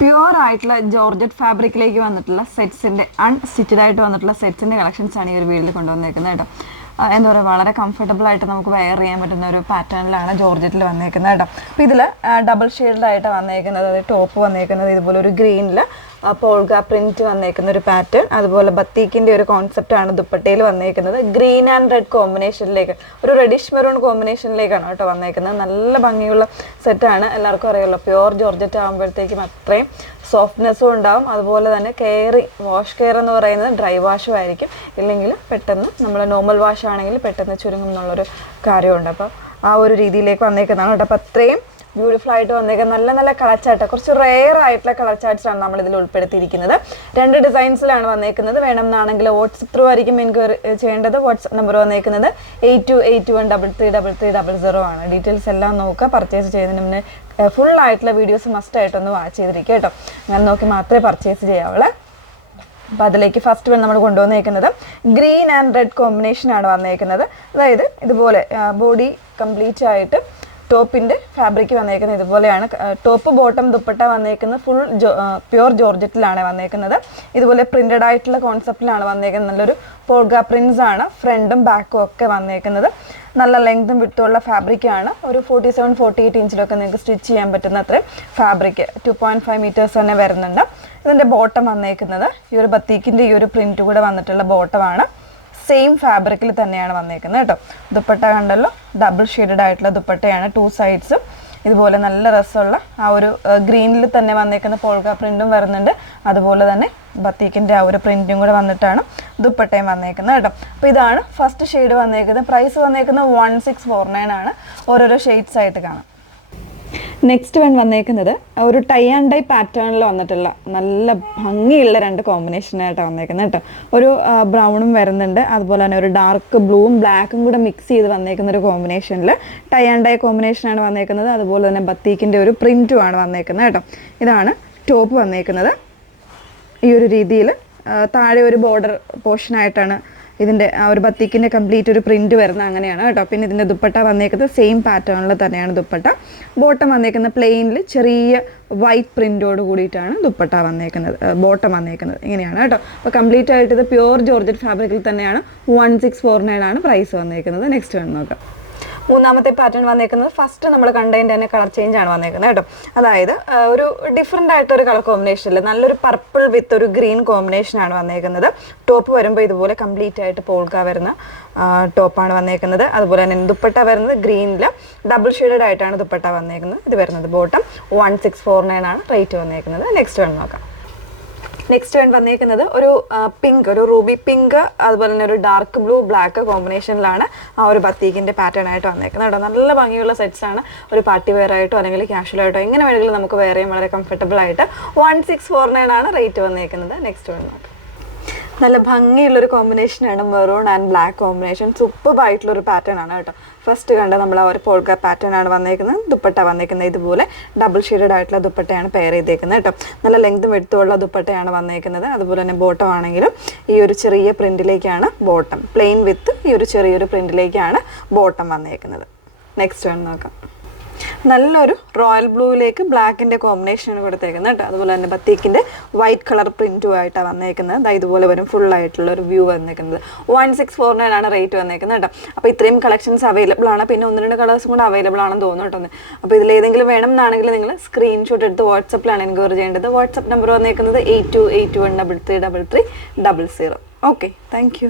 Pure ആയിട്ടുള്ള georgette ഫാബ്രിക്കിലേക്ക് വന്നിട്ടുള്ള സെറ്റ്സിൻ്റെ unstitched ആയിട്ട് വന്നിട്ടുള്ള സെറ്റ്സിൻ്റെ കളക്ഷൻസ് ആണ് ഈ ഒരു വീഡിയോയിൽ കൊണ്ടുവന്നേക്കുന്നത് കേട്ടോ. എന്താ പറയുക, വളരെ കംഫർട്ടബിൾ ആയിട്ട് നമുക്ക് വെയർ ചെയ്യാൻ പറ്റുന്ന ഒരു പാറ്റേണിലാണ് ജോർജറ്റിൽ വന്നേക്കുന്നത് കേട്ടോ. അപ്പോൾ ഇതിൽ ഡബിൾ ഷെയ്ഡായിട്ട് വന്നേക്കുന്നത്, ടോപ്പ് വന്നേക്കുന്നത് ഇതുപോലെ ഒരു ഗ്രീനിൽ പോൾഗ പ്രിന്റ് വന്നേക്കുന്ന ഒരു പാറ്റേൺ, അതുപോലെ ബത്തീക്കിൻ്റെ ഒരു കോൺസെപ്റ്റാണ് ദുപ്പട്ടയിൽ വന്നേക്കുന്നത്. ഗ്രീൻ ആൻഡ് റെഡ് കോമ്പിനേഷനിലേക്ക്, ഒരു റെഡിഷ് മെറൂൺ കോമ്പിനേഷനിലേക്കാണ് കേട്ടോ വന്നേക്കുന്നത്. നല്ല ഭംഗിയുള്ള സെറ്റാണ്. എല്ലാവർക്കും അറിയാമല്ലോ, പ്യുവർ ജോർജറ്റ് ആകുമ്പോഴത്തേക്കും അത്രയും സോഫ്റ്റ്നെസ്സും ഉണ്ടാവും. അതുപോലെ തന്നെ വാഷ് കെയർ എന്ന് പറയുന്നത് ഡ്രൈ വാഷും ആയിരിക്കും. ഇല്ലെങ്കിൽ പെട്ടെന്ന് നമ്മൾ നോർമൽ വാഷ് ആണെങ്കിൽ പെട്ടെന്ന് ചുരുങ്ങും എന്നുള്ളൊരു കാര്യമുണ്ട്. അപ്പോൾ ആ ഒരു രീതിയിലേക്ക് വന്നേക്കുന്നതാണ് കേട്ടോ. അപ്പോൾ അത്രയും ബ്യൂട്ടിഫുൾ ആയിട്ട് വന്നേക്കുന്നത് നല്ല നല്ല കളർ ചാർട്ട്, കുറച്ച് റെയർ ആയിട്ടുള്ള കളർ ചാർട്ട്സാണ് നമ്മൾ ഇതിൽ ഉൾപ്പെടുത്തിയിരിക്കുന്നത്. 2 ഡിസൈൻസിലാണ് വന്നേക്കുന്നത്. വേണമെന്നാണെങ്കിൽ വാട്സപ്പ് ത്രൂ ആയിരിക്കും എൻക്വയറി ചെയ്യേണ്ടത്. വാട്സപ്പ് നമ്പർ വന്നേക്കുന്നത് 8281333300 ആണ്. ഡീറ്റെയിൽസ് എല്ലാം നോക്കുക. പർച്ചേസ് ചെയ്യുന്നതിന് മുന്നേ ഫുൾ ആയിട്ടുള്ള വീഡിയോസ് മസ്റ്റ് ആയിട്ടൊന്ന് വാച്ച് ചെയ്തിരിക്കുക കേട്ടോ. അങ്ങനെ നോക്കി മാത്രമേ പർച്ചേസ് ചെയ്യാവുള്ളൂ. അപ്പോൾ അതിലേക്ക് ഫസ്റ്റ് നമ്മൾ കൊണ്ടുവന്നേക്കുന്നത് ഗ്രീൻ ആൻഡ് റെഡ് കോമ്പിനേഷനാണ് വന്നേക്കുന്നത്. അതായത് ഇതുപോലെ ബോഡി കംപ്ലീറ്റ് ആയിട്ട് ടോപ്പിൻ്റെ ഫാബ്രിക് വന്നേക്കുന്നത് ഇതുപോലെയാണ്. ടോപ്പ് ബോട്ടം ദുപ്പട്ട വന്നേക്കുന്നത് ഫുൾ പ്യുവർ ജോർജറ്റിലാണ് വന്നേക്കുന്നത്. ഇതുപോലെ പ്രിന്റഡ് ആയിട്ടുള്ള കോൺസെപ്റ്റിലാണ് വന്നേക്കുന്നത്. നല്ലൊരു പോൾഗ പ്രിന്റ്സ് ആണ് ഫ്രണ്ടും ബാക്കും ഒക്കെ വന്നേക്കുന്നത്. നല്ല ലെങ്തും വിട്ടുള്ള ഫാബ്രിക്കാണ്. ഒരു 47-48 ഇഞ്ചിലൊക്കെ നിങ്ങൾക്ക് സ്റ്റിച്ച് ചെയ്യാൻ പറ്റുന്ന അത്രയും ഫാബ്രിക് 2.5 മീറ്റേഴ്സ് തന്നെ വരുന്നുണ്ട്. ഇതിൻ്റെ ബോട്ടം വന്നേക്കുന്നത് ഈ ഒരു ബത്തീക്കിൻ്റെ ഈ ഒരു പ്രിന്റ് കൂടെ വന്നിട്ടുള്ള ബോട്ടമാണ്. സെയിം ഫാബ്രിക്കിൽ തന്നെയാണ് വന്നേക്കുന്നത് കേട്ടോ. ദുപ്പട്ട കണ്ടല്ലോ, ഡബിൾ ഷെയ്ഡഡ് ആയിട്ടുള്ള ദുപ്പട്ടയാണ്. 2 സൈഡ്സും ഇതുപോലെ നല്ല രസമുള്ള ആ ഒരു ഗ്രീനിൽ തന്നെ വന്നേക്കുന്ന പോൾക പ്രിന്റും വരുന്നുണ്ട്. അതുപോലെ തന്നെ ബത്തീക്കിൻ്റെ ആ ഒരു പ്രിന്റും കൂടെ വന്നിട്ടാണ് ദുപ്പട്ടയും വന്നേക്കുന്നത് കേട്ടോ. അപ്പോൾ ഇതാണ് ഫസ്റ്റ് ഷെയ്ഡ് വന്നേക്കുന്നത്. പ്രൈസ് വന്നേക്കുന്നത് 1649 ആണ്. ഓരോരോ ഷെയ്ഡ്സ് ആയിട്ട് കാണാം. നെക്സ്റ്റ് വന്നേക്കുന്നത് ഒരു ടൈ ആൻഡ് ഡൈ പാറ്റേണിൽ വന്നിട്ടുള്ള നല്ല ഭംഗിയുള്ള 2 കോമ്പിനേഷനായിട്ടാണ് വന്നേക്കുന്നത് കേട്ടോ. ഒരു ബ്രൗണും വരുന്നുണ്ട്, അതുപോലെ തന്നെ ഒരു ഡാർക്ക് ബ്ലൂവും ബ്ലാക്കും കൂടെ മിക്സ് ചെയ്ത് വന്നേക്കുന്ന ഒരു കോമ്പിനേഷനിൽ ടൈ ആൻഡ് ഡൈ കോമ്പിനേഷനാണ് വന്നേക്കുന്നത്. അതുപോലെ തന്നെ ബത്തീക്കിൻ്റെ ഒരു പ്രിൻറ്റുമാണ് വന്നേക്കുന്നത് കേട്ടോ. ഇതാണ് ടോപ്പ് വന്നേക്കുന്നത്. ഈ ഒരു രീതിയിൽ താഴെ ഒരു ബോർഡർ പോർഷനായിട്ടാണ് ഇതിൻ്റെ ആ ഒരു ബത്തീക്കിൻ്റെ കംപ്ലീറ്റ് ഒരു പ്രിൻറ്റ് വരുന്നത്, അങ്ങനെയാണ് കേട്ടോ. പിന്നെ ഇതിൻ്റെ ദുപ്പട്ട വന്നേക്കുന്നത് സെയിം പാറ്റേണിൽ തന്നെയാണ് ദുപ്പട്ട. ബോട്ടം വന്നേക്കുന്ന പ്ലെയിനിൽ ചെറിയ വൈറ്റ് പ്രിൻറ്റോട് കൂടിയിട്ടാണ് ദുപ്പട്ട വന്നേക്കുന്നത്, ബോട്ടം വന്നേക്കുന്നത് ഇങ്ങനെയാണ് കേട്ടോ. അപ്പോൾ കംപ്ലീറ്റ് ആയിട്ട് ഇത് പ്യുവർ ജോർജറ്റ് ഫാബ്രിക്കിൽ തന്നെയാണ്. 1649 ആണ് പ്രൈസ് വന്നേക്കുന്നത്. നെക്സ്റ്റ് നോക്കാം. മൂന്നാമത്തെ പാറ്റേൺ വന്നേക്കുന്നത് ഫസ്റ്റ് നമ്മൾ കണ്ടതിൻ്റെ തന്നെ കളർ ചേഞ്ച് ആണ് വന്നേക്കുന്നത് കേട്ടോ. അതായത് ഒരു ഡിഫറെൻ്റ് ആയിട്ടൊരു കളർ കോമ്പിനേഷനിൽ നല്ലൊരു പർപ്പിൾ വിത്ത് ഒരു ഗ്രീൻ കോമ്പിനേഷനാണ് വന്നേക്കുന്നത്. ടോപ്പ് വരുമ്പോൾ ഇതുപോലെ കംപ്ലീറ്റ് ആയിട്ട് പോൾക്ക വരുന്ന ടോപ്പാണ് വന്നേക്കുന്നത്. അതുപോലെ തന്നെ ദുപ്പട്ട വരുന്നത് ഗ്രീനിൽ ഡബിൾ ഷെയ്ഡഡ് ആയിട്ടാണ് ദുപ്പട്ട വന്നേക്കുന്നത്. ഇത് വരുന്നത് ബോട്ടം 1649 ആണ് റേറ്റ് വന്നേക്കുന്നത്. നെക്സ്റ്റ് നോക്കാം. നെക്സ്റ്റ് വന്നേക്കുന്നത് ഒരു പിങ്ക്, ഒരു റൂബി പിങ്ക്, അതുപോലെ തന്നെ ഒരു ഡാർക്ക് ബ്ലൂ ബ്ലാക്ക് കോമ്പിനേഷനിലാണ് ആ ഒരു ബത്തീക്കിൻ്റെ പാറ്റേൺ ആയിട്ട് വന്നേക്കുന്നത് കേട്ടോ. നല്ല ഭംഗിയുള്ള സെറ്റ്സ് ആണ്. ഒരു പാർട്ടി വെയർ ആയിട്ടോ അല്ലെങ്കിൽ കാഷ്വൽ ആയിട്ടോ എങ്ങനെ വേണമെങ്കിലും നമുക്ക് വെയർ ചെയ്യാൻ വളരെ കംഫർട്ടബിൾ ആയിട്ട്. 1649 ആണ് റേറ്റ് വന്നേക്കുന്നത്. നെക്സ്റ്റ് നോക്കാം. നല്ല ഭംഗിയുള്ളൊരു കോമ്പിനേഷനാണ് മെറൂൺ ആൻഡ് ബ്ലാക്ക് കോമ്പിനേഷൻ. സൂപ്പറായിട്ടുള്ളൊരു പാറ്റേൺ ആണ് കേട്ടോ. ഫസ്റ്റ് കണ്ട നമ്മൾ ആ ഒരു പോൾക്ക പാറ്റേൺ ആണ് വന്നേക്കുന്നത്. ദുപ്പട്ട വന്നേക്കുന്നത് ഇതുപോലെ ഡബിൾ ഷെയ്ഡഡ് ആയിട്ടുള്ള ദുപ്പട്ടയാണ് പെയർ ചെയ്തേക്കുന്നത് കേട്ടോ. നല്ല ലെങ്തും എടുത്തുള്ള ദുപ്പട്ടയാണ് വന്നേക്കുന്നത്. അതുപോലെ തന്നെ ബോട്ടം ആണെങ്കിലും ഈ ഒരു ചെറിയ പ്രിന്റിലേക്കാണ് ബോട്ടം, പ്ലെയിൻ വിത്ത് ഈ ഒരു ചെറിയൊരു പ്രിന്റിലേക്കാണ് ബോട്ടം വന്നേക്കുന്നത്. നെക്സ്റ്റ് നോക്കാം. നല്ലൊരു റോയൽ ബ്ലൂവിലേക്ക് ബ്ലാക്കിൻ്റെ കോമ്പിനേഷനാണ് കൊടുത്തേക്കുന്നത് കേട്ടോ. അതുപോലെ തന്നെ ബത്തീക്കിൻ്റെ വൈറ്റ് കളർ പ്രിൻറ്റും ആയിട്ടാണ് വന്നേക്കുന്നത്. ഇതുപോലെ വരും ഫുള്ളായിട്ടുള്ള ഒരു വ്യൂ വന്നേക്കുന്നത്. 1649 ആണ് റേറ്റ് വന്നേക്കുന്നത് കേട്ടോ. അപ്പോൾ ഇത്രയും കളക്ഷൻസ് അവൈലബിൾ ആണ്. പിന്നെ 1-2 കളേഴ്സും കൂടെ അവൈലബിൾ ആണെന്ന് തോന്നുന്നു കേട്ടോ. അപ്പോൾ ഇതിലേതെങ്കിലും വേണം എന്നാണെങ്കിൽ നിങ്ങൾ സ്ക്രീൻഷോട്ട് എടുത്ത് വാട്സപ്പിലാണ് എൻക്വയറി ചെയ്യേണ്ടത്. വാട്സപ്പ് നമ്പർ വന്നേക്കുന്നത് 8281333300. Okay, thank you.